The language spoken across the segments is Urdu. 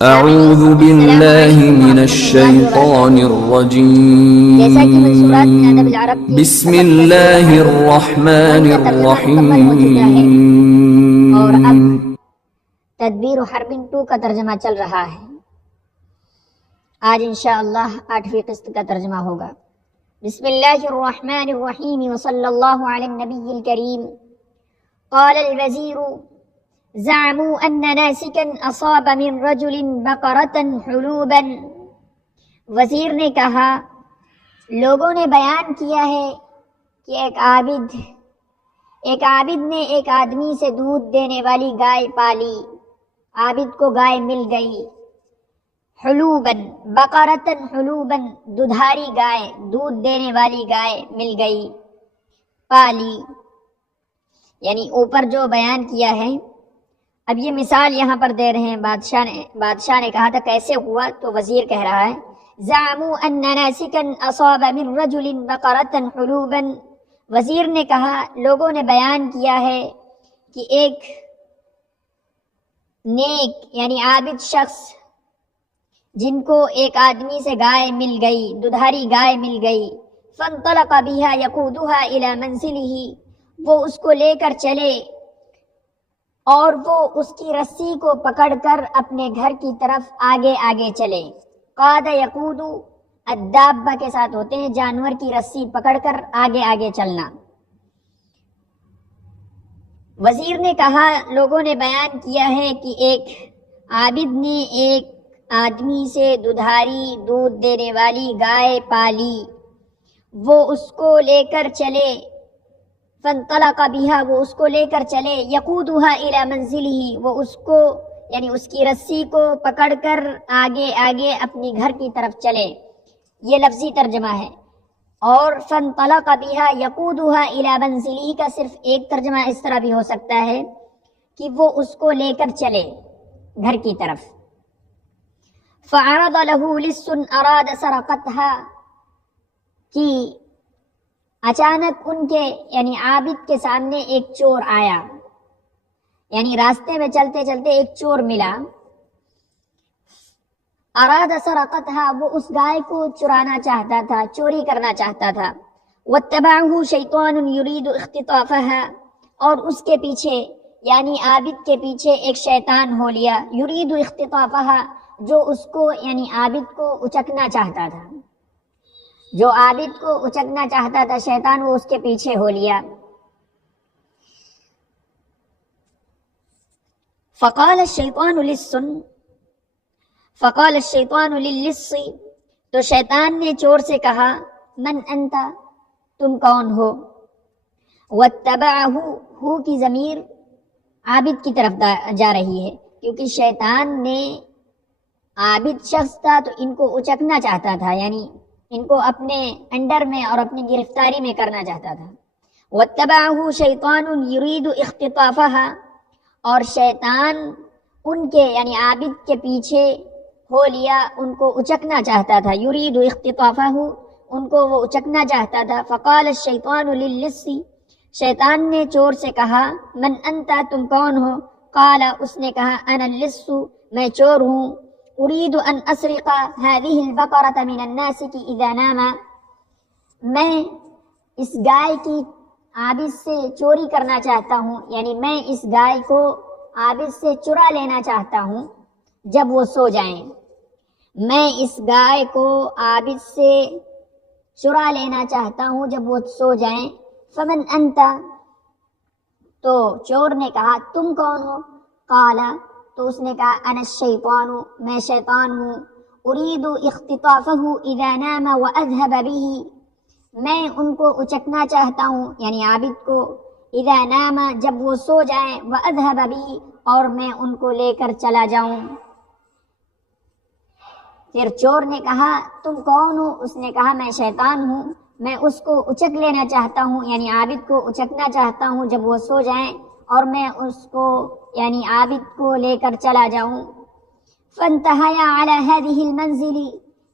اعوذ باللہ من الشیطان الرجیم بسم اللہ الرحمن الرحیم. اور اب تدبیر حرب 2 کا ترجمہ چل رہا ہے. آج انشاءاللہ 8ویں قسط کا ترجمہ ہوگا. بسم اللہ الرحمن الرحیم وصلی اللہ علی النبی الکریم. قال الوزیر زعموا ان ناسکا اصاب من رجل بقرة حلوبا. وزیر نے کہا لوگوں نے بیان کیا ہے کہ ایک عابد نے ایک آدمی سے دودھ دینے والی گائے پالی. عابد کو گائے مل گئی. حلوباً بقرةً حلوباً دودھاری گائے، دودھ دینے والی گائے مل گئی، پالی. یعنی اوپر جو بیان کیا ہے، اب یہ مثال یہاں پر دے رہے ہیں. بادشاہ نے کہا تھا کیسے ہوا، تو وزیر کہہ رہا ہے زعموا ان ناسکا اصاب من رجل بقرة حلوبا. وزیر نے کہا لوگوں نے بیان کیا ہے کہ ایک نیک یعنی عابد شخص جن کو ایک آدمی سے گائے مل گئی، دودھاری گائے مل گئی. فانطلق بها يقودها الى منزله. وہ اس کو لے کر چلے اور وہ اس کی رسی کو پکڑ کر اپنے گھر کی طرف آگے آگے چلے. قاد یقود الدابہ کے ساتھ ہوتے ہیں جانور کی رسی پکڑ کر آگے آگے چلنا. وزیر نے کہا لوگوں نے بیان کیا ہے کہ ایک عابد نے ایک آدمی سے دودھاری دودھ دینے والی گائے پالی. وہ اس کو لے کر چلے. فانطلق بها، وہ اس کو لے کر چلے. یقودها الى منزله، وہ اس کو یعنی اس کی رسی کو پکڑ کر آگے آگے اپنی گھر کی طرف چلے. یہ لفظی ترجمہ ہے. اور فانطلق بها یقودها الى منزله کا صرف ایک ترجمہ اس طرح بھی ہو سکتا ہے کہ وہ اس کو لے کر چلے گھر کی طرف. فعرض له لص اراد سرقتها، کہ اچانک ان کے یعنی عابد کے سامنے ایک چور آیا. یعنی راستے میں چلتے چلتے ایک چور ملا. اراد سرقتها، وہ اس گائے کو چرانا چاہتا تھا، چوری کرنا چاہتا تھا. واتبعه شیطان یرید اختطافها، اور اس کے پیچھے یعنی عابد کے پیچھے ایک شیطان ہو لیا. یرید اختطافها، جو اس کو یعنی عابد کو اچکنا چاہتا تھا. جو عابد کو اچکنا چاہتا تھا شیطان، وہ اس کے پیچھے ہو لیا. فقال الشیطان للص، تو شیطان نے چور سے کہا من انت، تم کون ہو. واتبعہ، ہو کی ضمیر عابد کی طرف جا رہی ہے، کیونکہ شیطان نے عابد شخص تھا تو ان کو اچکنا چاہتا تھا، یعنی ان کو اپنے انڈر میں اور اپنی گرفتاری میں کرنا چاہتا تھا. واتبعہ شیطان یرید اختطافها، اور شیطان ان کے یعنی عابد کے پیچھے ہو لیا، ان کو اچکنا چاہتا تھا. یرید اختطافہ، ان کو وہ اچکنا چاہتا تھا. فقال الشیطان للص، شیطان نے چور سے کہا من انت، تم کون ہو. قال، اس نے کہا انا اللص، میں چور ہوں. اريد ان اسرق هذه البقرة من الناسك اذا نام، میں اس گائے کی عابد سے چوری کرنا چاہتا ہوں، یعنی میں اس گائے کو عابد سے چرا لینا چاہتا ہوں جب وہ سو جائیں. میں اس گائے کو عابد سے چرا لینا چاہتا ہوں جب وہ سو جائیں. فمن انت، تو چور نے کہا تم کون ہو. قال، تو اس نے کہا انا الشیطان، میں شیطان ہوں. اريد اختطافه اذا نام واذهب به، میں ان کو اچکنا چاہتا ہوں یعنی عابد کو. اذا نام، جب وہ سو جائیں. واذهب به، اور میں ان کو لے کر چلا جاؤں. پھر چور نے کہا تم کون ہو. اس نے کہا میں شیطان ہوں، میں اس کو اچک لینا چاہتا ہوں یعنی عابد کو اچکنا چاہتا ہوں جب وہ سو جائیں، اور میں اس کو یعنی عابد کو لے کر چلا جاؤں. فانتہیا علی هذه المنزل،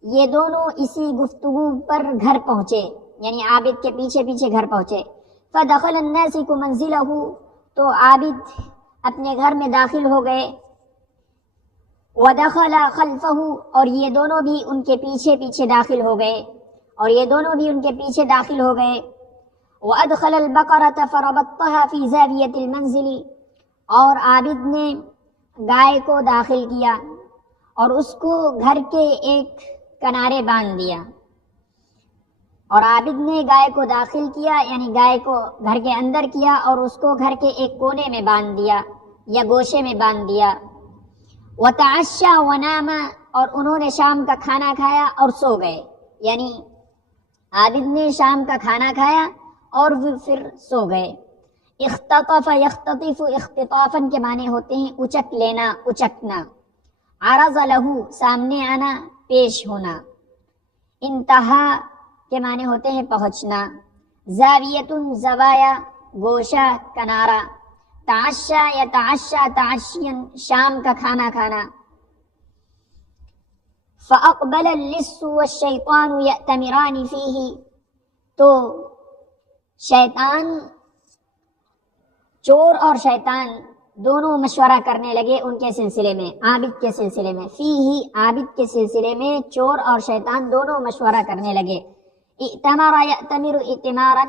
یہ دونوں اسی گفتگو پر گھر پہنچے یعنی عابد کے پیچھے پیچھے گھر پہنچے. فدخل الناسک منزلہ، تو عابد اپنے گھر میں داخل ہو گئے. وَدَخَلَ خَلْفَهُ اور یہ دونوں بھی ان کے پیچھے پیچھے داخل ہو گئے، اور یہ دونوں بھی ان کے پیچھے داخل ہو گئے۔ وَأَدْخَلَ الْبَقَرَةَ فَرَبَطَّهَا فِي زَاوِيَةِ الْمَنْزِلِ اور عابد نے گائے کو داخل کیا اور اس کو گھر کے ایک کنارے باندھ دیا، اور عابد نے گائے کو داخل کیا یعنی گائے کو گھر کے اندر کیا اور اس کو گھر کے ایک کونے میں باندھ دیا یا گوشے میں باندھ دیا۔ وَتَعَشَّى وَنَامَ اور انہوں نے شام کا کھانا کھایا اور سو گئے، یعنی عابد نے شام کا کھانا کھایا اور وہ پھر سو گئے۔ اختطف یختطف اختطافاً کے معنی ہوتے ہیں اچک لینا، اچکنا۔ عرض لہ سامنے آنا، پیش ہونا۔ انتہا کے معنی ہوتے ہیں پہنچنا۔ زاویۃ زوایا، گوشہ، کنارہ۔ تعشا یا تعشا تعشیا، شام کا کھانا کھانا۔ فاقبل اللص والشیطان یأتمران فیہ تو شیطان، چور اور شیطان دونوں مشورہ کرنے لگے ان کے سلسلے میں، عابد کے سلسلے میں۔ فیہ عابد کے سلسلے میں چور اور شیطان دونوں مشورہ کرنے لگے۔ ائتمر یأتمر ائتمارا،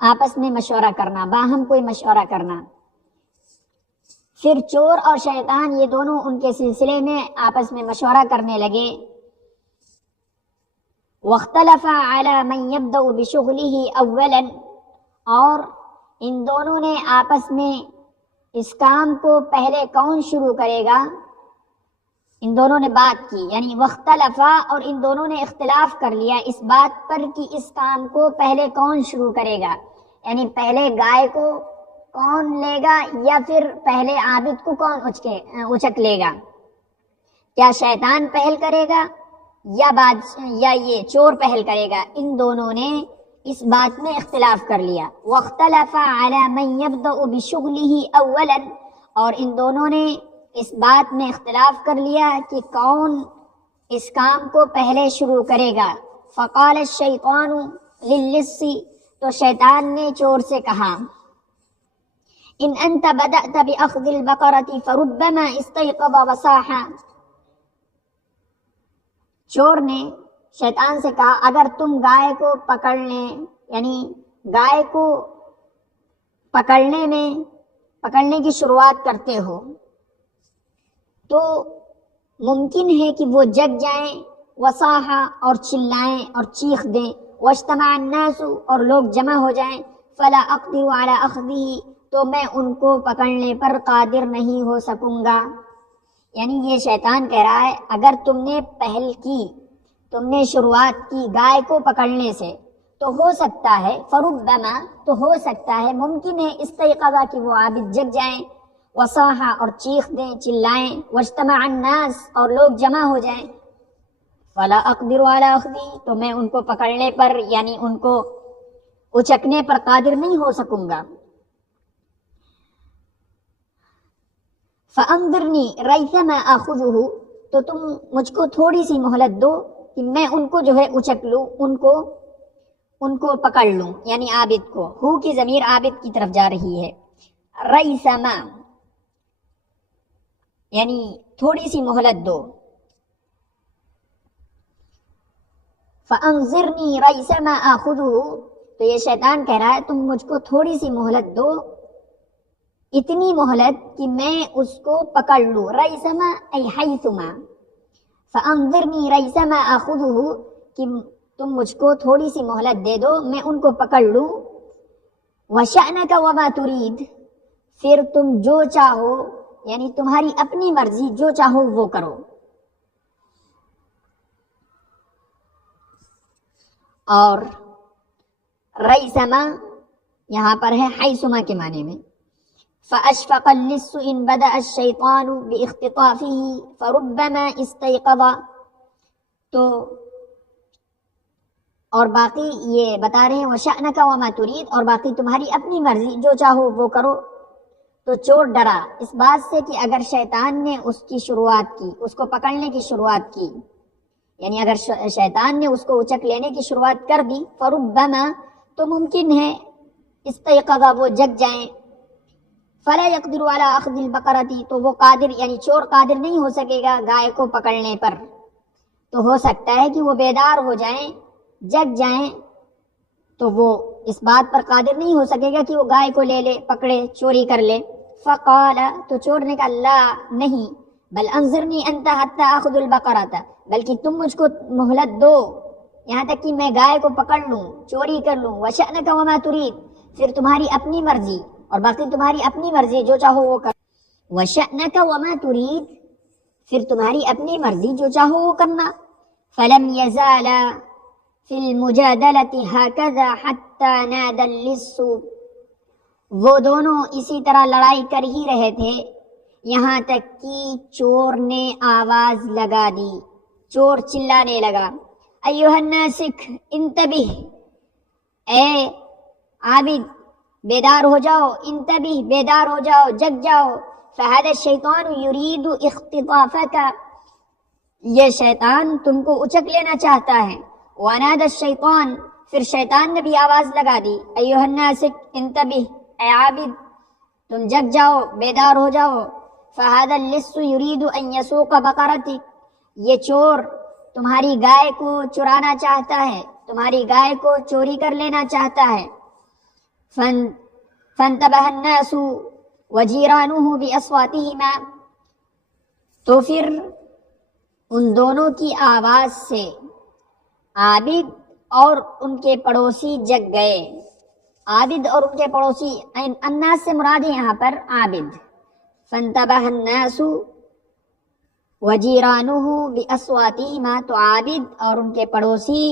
آپس میں مشورہ کرنا، باہم کوئی مشورہ کرنا۔ پھر چور اور شیطان یہ دونوں ان کے سلسلے میں آپس میں مشورہ کرنے لگے۔ واختلف علی من یبدأ بشغلہ اولا اور ان دونوں نے آپس میں اس کام کو پہلے کون شروع کرے گا، ان دونوں نے بات کی، یعنی واختلفا اور ان دونوں نے اختلاف کر لیا اس بات پر کہ اس کام کو پہلے کون شروع کرے گا، یعنی پہلے گائے کو کون لے گا یا پھر پہلے عابد کو کون اچک لے گا، کیا شیطان پہل کرے گا یا یہ چور پہل کرے گا۔ ان دونوں نے اس بات میں اختلاف کر لیا۔ واختلف علی من یبدأ بشغلہ اولا اور ان دونوں نے اس بات میں اختلاف کر لیا کہ کون اس کام کو پہلے شروع کرے گا۔ فقال الشیطان للص تو شیطان نے چور سے کہا، ان انت بدأت باخذ البقرة فربما استيقظ وصاح، چور نے شیطان سے کہا اگر تم گائے کو یعنی گائے کو پکڑنے کی شروعات کرتے ہو تو ممکن ہے کہ وہ جگ جائیں، وصاح اور چلائیں اور چیخ دیں، واجتمع الناس اور لوگ جمع ہو جائیں، فلا اقدر على اخذه تو میں ان کو پکڑنے پر قادر نہیں ہو سکوں گا۔ یعنی یہ شیطان کہہ رہا ہے اگر تم نے پہل کی، تم نے شروعات کی گائے کو پکڑنے سے تو ہو سکتا ہے، فربما تو ہو سکتا ہے، ممکن ہے استيقظا کہ وہ عابد جگ جائیں، وصاح اور چیخ دیں، چلائیں، واجتمع الناس اور لوگ جمع ہو جائیں، فلا اقدر على اخذه تو میں ان کو پکڑنے پر یعنی ان کو اچکنے پر قادر نہیں ہو سکوں گا۔ فانظرنی ریثما آخذہ تو تم مجھ کو تھوڑی سی مہلت دو کہ میں ان کو جو ہے اچک لوں، ان کو پکڑ لوں، یعنی عابد کو۔ ہو کی ضمیر عابد کی طرف جا رہی ہے۔ ریثما یعنی تھوڑی سی مہلت دو۔ فانظرنی ریثما آخذہ تو یہ شیطان کہہ رہا ہے تم مجھ کو تھوڑی سی مہلت دو، اتنی مہلت کہ میں اس کو پکڑ لوں۔ ریثما ای حیثما، فانظرنی ریثما آخذہ کہ تم مجھ کو تھوڑی سی مہلت دے دو، میں ان کو پکڑ لوں۔ وشأنک وما ترید پھر تم جو چاہو یعنی تمہاری اپنی مرضی جو چاہو وہ کرو۔ اور ریثما یہاں پر ہے حیثما کے معنی میں۔ فأشفق اللص إن بدأ الشيطان باختطافه فربما استيقظ تو اور باقی یہ بتا رہے ہیں وشأنک وما ترید اور باقی تمہاری اپنی مرضی جو چاہو وہ کرو۔ تو چور ڈرا اس بات سے کہ اگر شیطان نے اس کی شروعات کی، اس کو پکڑنے کی شروعات کی، یعنی اگر شیطان نے اس کو اچک لینے کی شروعات کر دی، فربما تو ممکن ہے استيقظ وہ جگ جائیں، فلا يقدر على اخذ البقرة، تو وہ قادر یعنی چور قادر نہیں ہو سکے گا گائے کو پکڑنے پر. تو ہو سکتا ہے کہ وہ بیدار ہو جائیں، جگ جائیں، تو وہ اس بات پر قادر نہیں ہو سکے گا کہ وہ گائے کو لے لے، پکڑے، چوری کر لے. فقال، تو چور نے کہا لا نہیں، بل انظرنی انت حتی اخذ البقرة، بلکہ تم مجھ کو مہلت دو یہاں تک کہ میں گائے کو پکڑ لوں، چوری کر لوں. وشأنک وما ترید، پھر تمہاری اپنی مرضی، اور باقی تمہاری اپنی مرضی، جو چاہو وہ کر. وشأنک وما ترید، پھر تمہاری اپنی مرضی، جو چاہو وہ کرنا. فلم یزال فی المجادلۃ ہکذا حتی نادى اللص، وہ دونوں اسی طرح لڑائی کر ہی رہے تھے یہاں تک کہ چور نے آواز لگا دی. چور چلانے لگا، ایھا الناسک انتبہ، اے عابد بیدار ہو جاؤ، انتبہ بیدار ہو جاؤ، جگ جاؤ. فہذا الشیطان یرید اختطافک، یہ شیطان تم کو اچک لینا چاہتا ہے. ونادى الشیطان، پھر شیطان نے بھی آواز لگا دی، ایھا الناسک انتبہ، اے عابد تم جگ جاؤ، بیدار ہو جاؤ. فہذا اللص یرید ان یسوق بقرتک، یہ چور تمہاری گائے کو چرانا چاہتا ہے، تمہاری گائے کو چوری کر لینا چاہتا ہے. فانتبہ الناس وجیرانہ باصواتہما، تو پھر ان دونوں کی آواز سے عابد اور ان کے پڑوسی جگ گئے. عابد اور ان کے پڑوسی، الناس سے مراد ہے یہاں پر عابد. فانتبہ الناس وجیرانہ باصواتہما، تو عابد اور ان کے پڑوسی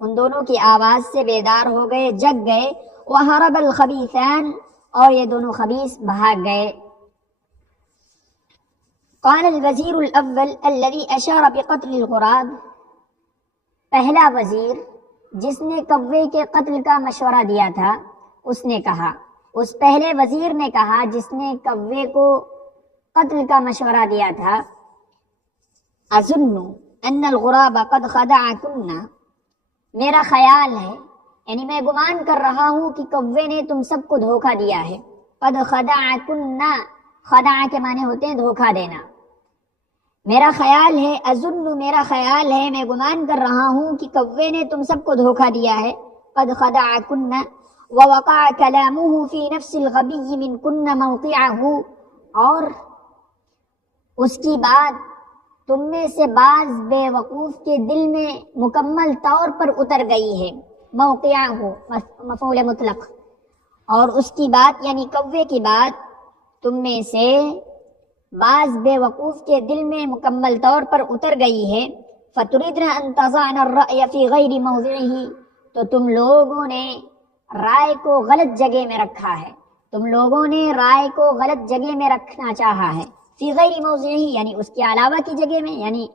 ان دونوں کی آواز سے بیدار ہو گئے، جگ گئے. وہرب الخبیثان، اور یہ دونوں خبیث بھاگ گئے. قال الوزیر الاول الذي اشار بقتل الغراب، پہلا وزیر جس نے کوے کے قتل کا مشورہ دیا تھا، اس نے کہا، اس پہلے وزیر نے کہا جس نے کوے کو قتل کا مشورہ دیا تھا، اظن ان الغراب قد خدعکن، میرا خیال ہے یعنی میں گمان کر رہا ہوں کہ کوے نے تم سب کو دھوکہ دیا ہے. قد خدعکن، خدع کے معنی ہوتے ہیں دھوکہ دینا. میرا خیال ہے، اظن میرا خیال ہے، میں گمان کر رہا ہوں کہ کوے نے تم سب کو دھوکہ دیا ہے. قد خدعکن ووقع کلامہ فی نفس الغبی منکن موقعہ، اور اس کی بات تم میں سے بعض بے وقوف کے دل میں مکمل طور پر اتر گئی ہے. موقعہ مفعول مطلق، اور اس کی بات یعنی کوے کی بات تم میں سے بعض بے وقوف کے دل میں مکمل طور پر اتر گئی ہے. فتريدن ان تضعن الرأي في غیر موضعه، تو تم لوگوں نے رائے کو غلط جگہ میں رکھا ہے، تم لوگوں نے رائے کو غلط جگہ میں رکھنا چاہا ہے. فی غیر موضعه یعنی اس کے علاوہ کی جگہ میں، یعنی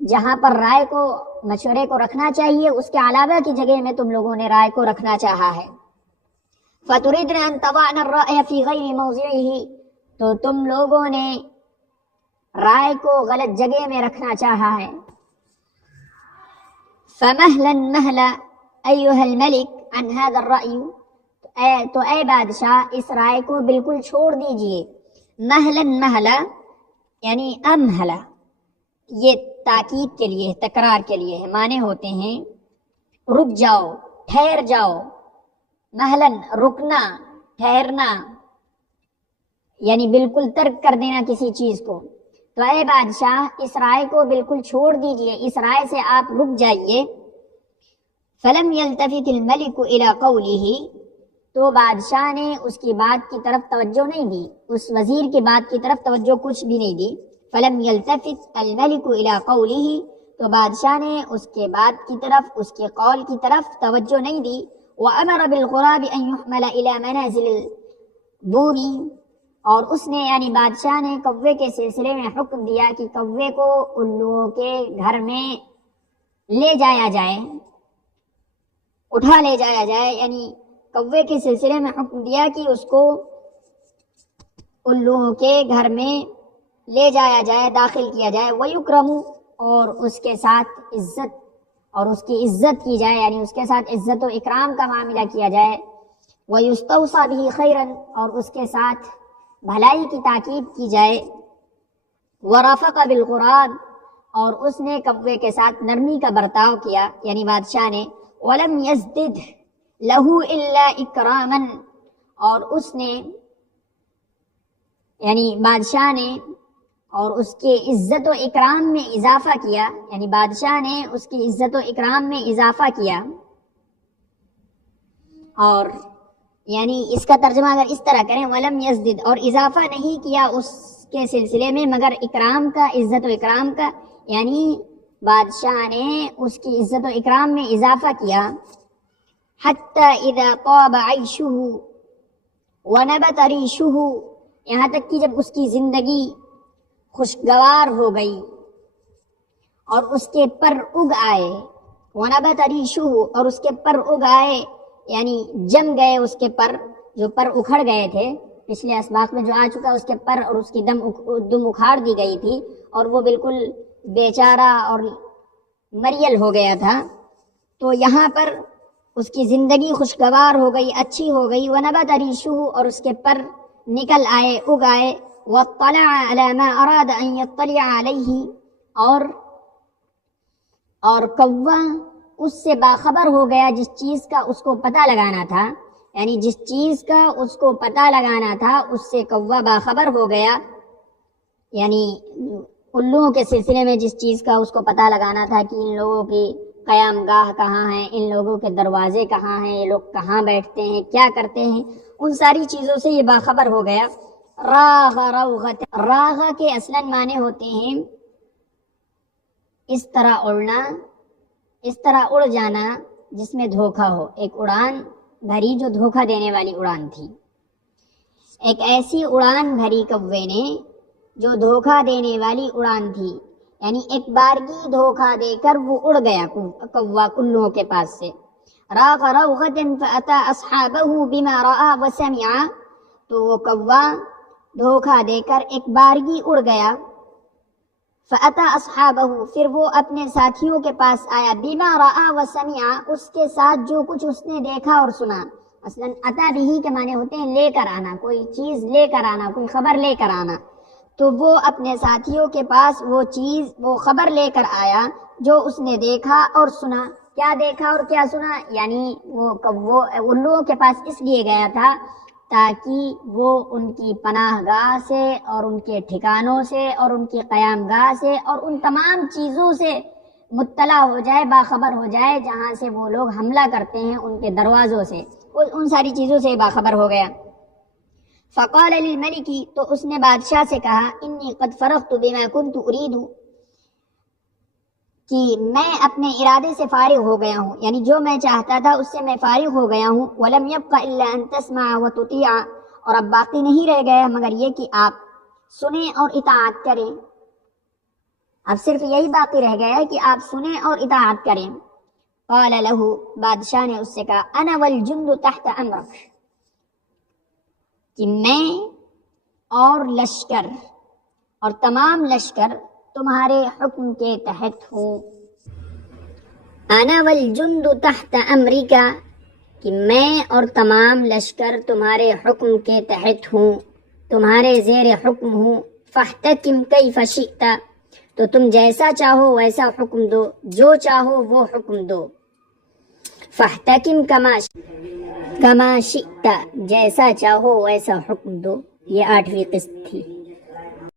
جہاں پر رائے کو مشورے کو رکھنا چاہیے اس کے علاوہ کی جگہ میں تم لوگوں نے رائے کو رکھنا چاہا ہے. فتريدن ان تضعن الرأي في غیر موضعه، تو تم لوگوں نے رائے کو غلط جگہ میں رکھنا چاہا ہے. فمہلا مہلا ایھا الملک عن هذا الرأی، تو اے بادشاہ اس رائے کو بالکل چھوڑ دیجئے. مہلا مہلا یعنی امہلا، یہ تاکید کے لیے، تکرار کے لیے ہے، معنی ہوتے ہیں رک جاؤ، ٹھہر جاؤ. مہلن رکنا، ٹھہرنا، یعنی بالکل ترک کر دینا کسی چیز کو. تو اے بادشاہ اس رائے کو بالکل چھوڑ دیجئے، اس رائے سے آپ رک جائیے. فلم یلتفت الملک الی قولہ، تو بادشاہ نے اس کی بات کی طرف توجہ نہیں دی، اس وزیر کی بات کی طرف توجہ کچھ بھی نہیں دی. فلم یلتفت الملک الی قولہ، تو بادشاہ نے اس کے بات کی طرف، اس کے قول کی طرف توجہ نہیں دی. وامر بالغراب ان یحمل الی منازل البور، اور اس نے یعنی بادشاہ نے کوے کے سلسلے میں حکم دیا کہ کوے کو الوؤں کے گھر میں لے جایا جائے، اٹھا لے جایا جائے، یعنی کوے کے سلسلے میں حکم دیا کہ اس کو الوؤں کے گھر میں لے جایا جائے، داخل کیا جائے. ویکرم، اور اس کے ساتھ عزت اور اس کی عزت کی جائے، یعنی اس کے ساتھ عزت و اکرام کا معاملہ کیا جائے. وَيُسْتَوْصَى بِهِ خَيْرًا اور اس کے ساتھ بھلائی کی تاکید کی جائے. وَرَفَقَ بِالْغُرَابِ اور اس نے کوے کے ساتھ نرمی کا برتاؤ کیا یعنی بادشاہ نے. وَلَمْ يَزْدِدْ لَهُ إِلَّا إِكْرَامًا اور اس نے یعنی بادشاہ نے اور اس کے عزت و اکرام میں اضافہ کیا یعنی بادشاہ نے اس کی عزت و اکرام میں اضافہ کیا. اور یعنی اس کا ترجمہ اگر اس طرح کریں وَلَمْ يَزْدِدْ اور اضافہ نہیں کیا اس کے سلسلے میں مگر اکرام کا عزت و اکرام کا یعنی بادشاہ نے اس کی عزت و اکرام میں اضافہ کیا. حَتَّى إِذَا طَابَ عَيْشُهُ وَنَبَتَ رِيشُهُ یہاں تک کہ جب اس کی زندگی خوشگوار ہو گئی اور اس کے پر اگ آئے. وَنَبَتَ رِيشُهُ اور اس کے پر اگ آئے یعنی جم گئے اس کے پر جو پر اکھڑ گئے تھے پچھلے اسباق میں جو آ چکا اس کے پر اور اس کی دم اکھاڑ دی گئی تھی اور وہ بالکل بیچارہ اور مریل ہو گیا تھا. تو یہاں پر اس کی زندگی خوشگوار ہو گئی اچھی ہو گئی. وَنَبَتَ رِيشُهُ اور اس کے پر نکل آئے اگ آئے. وَاطَّلَعَ عَلَى مَا أَرَادَ أَن يَطَّلِعَ عَلَيْهِ اور کوا اس سے باخبر ہو گیا جس چیز کا اس کو پتہ لگانا تھا یعنی جس چیز کا اس کو پتہ لگانا تھا اس سے کوا باخبر ہو گیا یعنی الوؤں کے سلسلے میں جس چیز کا اس کو پتہ لگانا تھا کہ ان لوگوں کی قیام گاہ کہاں ہیں, ان لوگوں کے دروازے کہاں ہیں, یہ لوگ کہاں بیٹھتے ہیں, کیا کرتے ہیں, ان ساری چیزوں سے یہ باخبر ہو گیا. راغ روغت, راغ کے اصلاً معنی ہوتے ہیں اس طرح اڑنا, اس طرح اڑ جانا جس میں دھوکہ ہو. ایک اڑان بھری جو دھوکہ دینے والی اڑان تھی. ایک ایسی اڑان بھری کوے نے جو دھوکہ دینے والی اڑان تھی, یعنی ایک بارگی دھوکہ دے کر وہ اڑ گیا کوا کلوں کے پاس سے. راغ روغت فأتى اصحابه بما رأى وسمع, تو وہ کوا دھوکہ دے کر ایک بارگی اڑ گیا. فأتى اصحابه, پھر وہ اپنے ساتھیوں کے پاس آیا. بما رأى وسمع, اس کے ساتھ جو کچھ اس نے دیکھا اور سنا. مثلا اتا بھی کے معنی ہوتے ہیں لے کر آنا, کوئی چیز لے کر آنا, کوئی خبر لے کر آنا. تو وہ اپنے ساتھیوں کے پاس وہ چیز وہ خبر لے کر آیا جو اس نے دیکھا اور سنا. کیا دیکھا اور کیا سنا, یعنی وہ الوؤں کے پاس اس لیے گیا تھا تاکہ وہ ان کی پناہ گاہ سے اور ان کے ٹھکانوں سے اور ان کی قیام گاہ سے اور ان تمام چیزوں سے مطلع ہو جائے, باخبر ہو جائے جہاں سے وہ لوگ حملہ کرتے ہیں, ان کے دروازوں سے, ان ساری چیزوں سے باخبر ہو گیا. فقال للملک, تو اس نے بادشاہ سے کہا, انی قد فرغت بما كنت اريد, کہ میں اپنے ارادے سے فارغ ہو گیا ہوں, یعنی جو میں چاہتا تھا اس سے میں فارغ ہو گیا ہوں. ولم يبق الا ان تسمع وتطيع, اور اب باقی نہیں رہ گیا مگر یہ کہ آپ سنیں اور اطاعت کریں. اب صرف یہی باقی رہ گیا ہے کہ آپ سنیں اور اطاعت کریں. قال له, بادشاہ نے اس سے کہا, انا والجند تحت امرک, کہ میں اور لشکر اور تمام لشکر تمہارے حکم کے تحت ہوں. انا والجند تحت امریکا, کہ میں اور تمام لشکر تمہارے حکم کے تحت ہوں, تمہارے زیر حکم ہوں. فاحتکم کیف شئت, تو تم جیسا چاہو ویسا حکم دو, جو چاہو وہ حکم دو. فاحتکم کما شئت, جیسا چاہو ویسا حکم دو. یہ 8ویں قسط تھی.